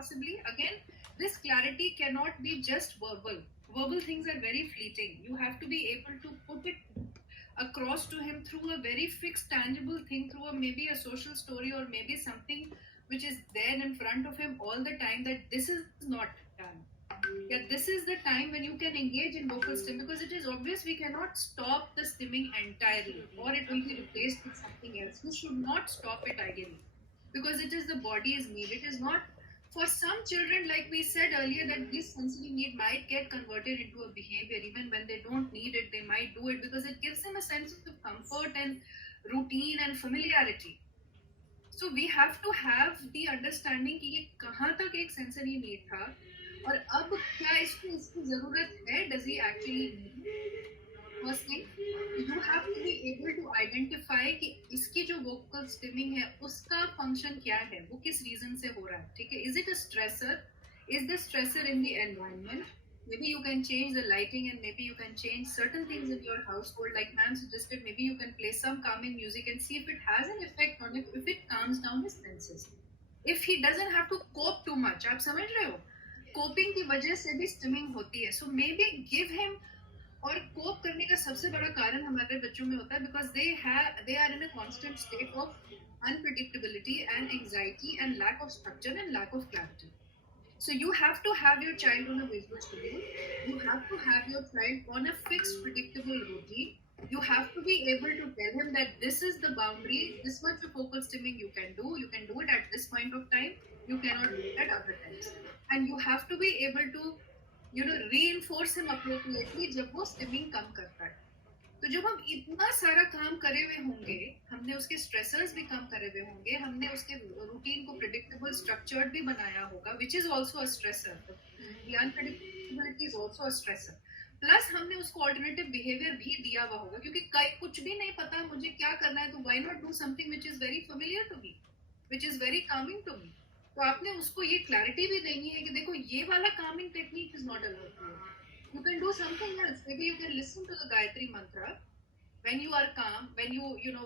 possibly. Again, this clarity cannot be just verbal. Verbal things are very fleeting. You have to be able to put it across to him through a very fixed, tangible thing, through maybe a social story, or maybe something which is there in front of him all the time, that this is not done. Yeah, this is the time when you can engage in vocal stim, because it is obvious we cannot stop the stimming entirely, or it will be replaced with something else. You should not stop it ideally, because it is the body's need. It is not, for some children, like we said earlier, that this sensory need might get converted into a behavior. Even when they don't need it, they might do it because it gives them a sense of comfort and routine and familiarity. So we have to have the understanding कि ये कहाँ तक एक sensory need था, और अब क्या इसको इसकी जरूरत है. Does he actually need it? First thing, you have to be able to identify कि इसकी जो vocal stimming है उसका function क्या है, वो किस reason से हो रहा है. ठीक है, is it a stressor? Is the stressor in the environment? Maybe you can change the lighting, and maybe you can change certain things in your household, like ma'am suggested. Maybe you can play some calming music and see if it has an effect on it, if it calms down his senses. If he doesn't have to cope too much, आप समझ रहे हो, coping की वजह से भी stimming होती है. So maybe give him, और कोप करने का सबसे बड़ा कारण हमारे बच्चों में होता है because they are in a constant state of unpredictability and anxiety and lack of structure and lack of clarity. So you have to have your child on a visual schedule. You have to have your child on a fixed, predictable routine. You have to be able to tell him that this is the boundary, this much of focal stimming you can do. You can do it at this point of time. You cannot do it at other times. And you have to be able to, reinforce him appropriately जब वो stimming कम करता है. तो जब हम इतना सारा काम करे हुए होंगे, हमने उसके स्ट्रेसर्स भी कम करे हुए होंगे, हमने उसके रूटीन को प्रेडिक्टेबल स्ट्रक्चर्ड भी बनाया होगा, which is also a stressor. The unpredictability is also a stressor. Plus हमने उसको ऑल्टरनेटिव बिहेवियर भी दिया हुआ होगा, क्योंकि कुछ भी नहीं पता मुझे क्या करना है, तो why not do something which is very familiar to me, which is very coming to me. तो आपने उसको ये क्लैरिटी भी देनी है कि देखो ये वाला Kameng technique is not allowed. You can do something else. Maybe you can listen to the Gayatri mantra when you are calm, when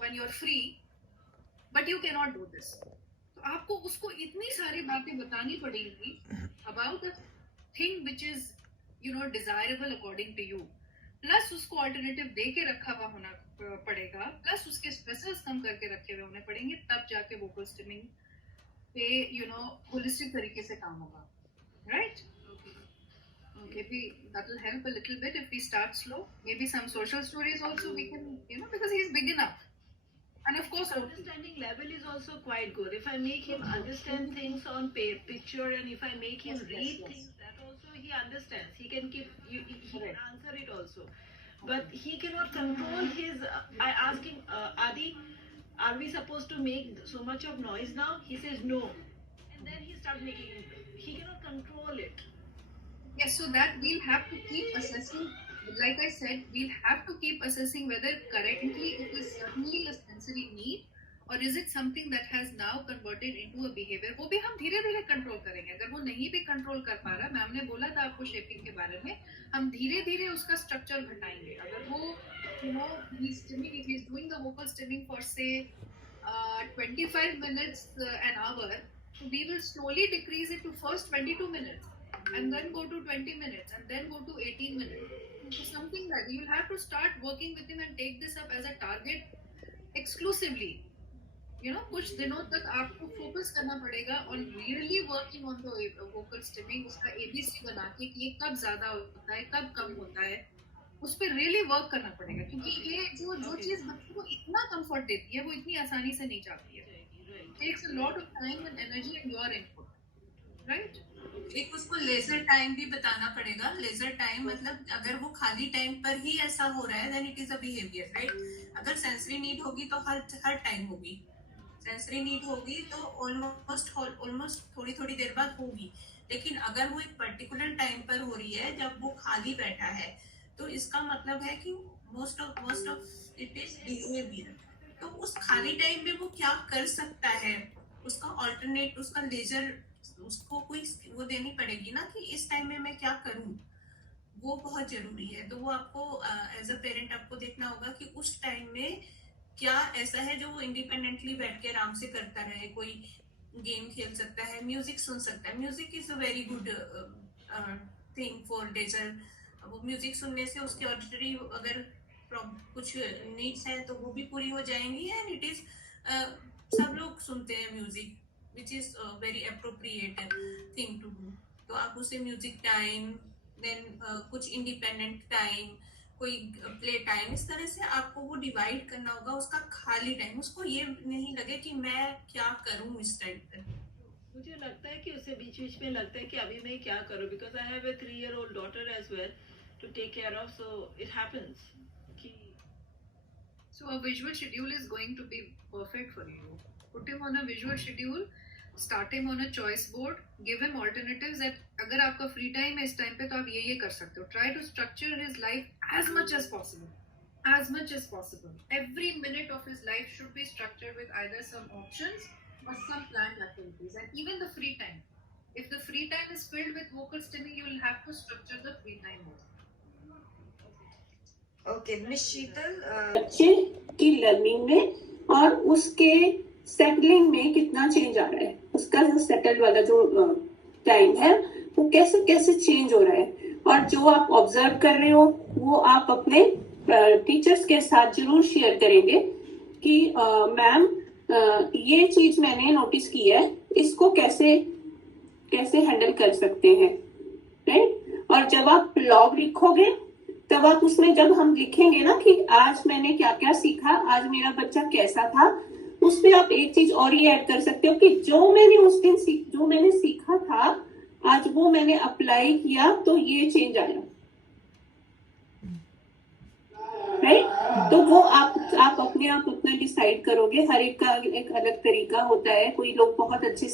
when you are free, but you cannot do this. तो आपको उसको इतनी सारी बातें बतानी पड़ेंगी about a thing which is desirable according to you. Plus उसको alternative दे के रखा हुआ होना पड़ेगा, प्लस उसके स्ट्रेसेस कम करके रखे हुए होने पड़ेंगे, तब जाके वोकल स्टिमिंग पे होलिस्टिक तरीके से काम होगा. Right? Maybe that will help a little bit if we start slow. Maybe some social stories also we can, because he's big enough. And of course, understanding level is also quite good. If I make him understand things on picture, and if I make him read things, that also he understands. He can he can answer it also. But he cannot control his. I ask him, Adi, are we supposed to make so much of noise now? He says no, and then he starts making. He cannot control it. Yes, so that we'll have to keep assessing. Like I said, we'll have to keep assessing whether currently it is certainly a sensory need, or is it something that has now converted into a behavior. वो भी हम धीरे धीरे control करेंगे. अगर वो नहीं भी कंट्रोल कर पा रहा, मैम ने बोला था आपको शेपिंग के बारे में, हम धीरे धीरे उसका स्ट्रक्चर घटाएंगे. अगर वो he's doing the vocal stimming for say 25 minutes an hour, so we will slowly decrease it to first 22 minutes. And then go to 20 minutes, and then go to 18 minutes. So something like you'll have to start working with him and take this up as a target exclusively. कुछ दिनों तक आपको focus करना पड़ेगा on really working on the vocal stimming. उसका ABC बना के कि ये कब ज्यादा होता है, कब कम होता है, उस पर really work करना पड़ेगा. क्योंकि ये जो चीज बच्चों को इतना comfort देती है, वो इतनी आसानी से नहीं जाती है. It takes a lot of time and energy and your input. Right? एक उसको लेजर टाइम भी बताना पड़ेगा. लेजर टाइम मतलब अगर वो खाली टाइम पर ही ऐसा हो रहा है then it is a behaviour. Right? अगर सेंसरी नीड होगी तो हर टाइम होगी. सेंसरी नीड होगी तो ऑलमोस्ट थोड़ी देर बाद होगी. लेकिन अगर वो एक पर्टिकुलर टाइम पर हो रही है जब वो खाली बैठा है, तो इसका मतलब है कि most of it is behaviour. तो उस खाली टाइम में वो क्या कर सकता है, उसका ऑल्टरनेट, उसका लेजर, उसको कोई वो देनी पड़ेगी ना कि इस टाइम में मैं क्या करूं. वो बहुत जरूरी है. तो वो आपको एज अ पेरेंट आपको देखना होगा कि उस टाइम में क्या ऐसा है जो वो इंडिपेंडेंटली बैठ के आराम से करता रहे. कोई गेम खेल सकता है, म्यूजिक सुन सकता है. Music is a very good thing for leisure. वो म्यूजिक सुनने से उसके ऑडिटरी अगर कुछ नीड्स हैं तो वो भी पूरी हो जाएंगी. एंड इट इज सब लोग सुनते हैं music, which is very appropriate thing to do. तो आप उसे म्यूजिक टाइम, देन कुछ इंडिपेंडेंट टाइम, कोई प्ले टाइम, इस तरह से आपको वो डिवाइड करना होगा उसका खाली टाइम. उसको ये नहीं लगे कि मैं क्या करूं इस टाइम पर. मुझे लगता है कि उसे बीच बीच में लगता है कि अभी मैं क्या करूं, because I have a 3-year-old daughter as well to take care of, so it happens कि So a visual schedule is going to be perfect for you. Put him on a visual schedule, start him on a choice board, give him alternatives that अगर आपका free time है इस time पे तो आप ये कर सकते हो. Try to structure his life as much as possible. As much as possible. Every minute of his life should be structured with either some options or some planned activities. And even the free time. If the free time is filled with vocal stimming, you will have to structure the free time also. Okay miss Sheetal, बच्चे की learning में और उसके settling में कितना change आ रहा है, उसका जो सेटल वाला जो टाइम है वो कैसे कैसे चेंज हो रहा है. और जो आप ऑब्जर्व कर रहे हो वो आप अपने टीचर्स के साथ जरूर शेयर करेंगे कि मैम ये चीज मैंने नोटिस की है, इसको कैसे कैसे हैंडल कर सकते हैं, राइट. और जब आप ब्लॉग लिखोगे तब आप उसमें जब हम लिखेंगे ना कि आज मैंने क्या क्या सीखा, आज मेरा बच्चा कैसा था, उसमें आप एक चीज और ये ऐड कर सकते हो कि जो मैंने उस दिन जो मैंने सीखा था आज वो मैंने अप्लाई किया तो ये चेंज आया, राइट. तो वो आप अपने आप उतना डिसाइड करोगे. हर एक का एक अलग तरीका होता है. कोई लोग बहुत अच्छे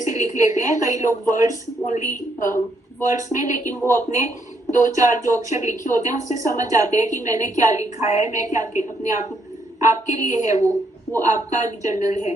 से लिख लेते हैं, कई लोग वर्ड्स में, लेकिन वो अपने 2-4 जो अक्षर लिखे होते हैं उससे समझ जाते हैं कि मैंने क्या लिखा है, मैं क्या अपने आप आपके लिए है, वो आपका जर्नल है.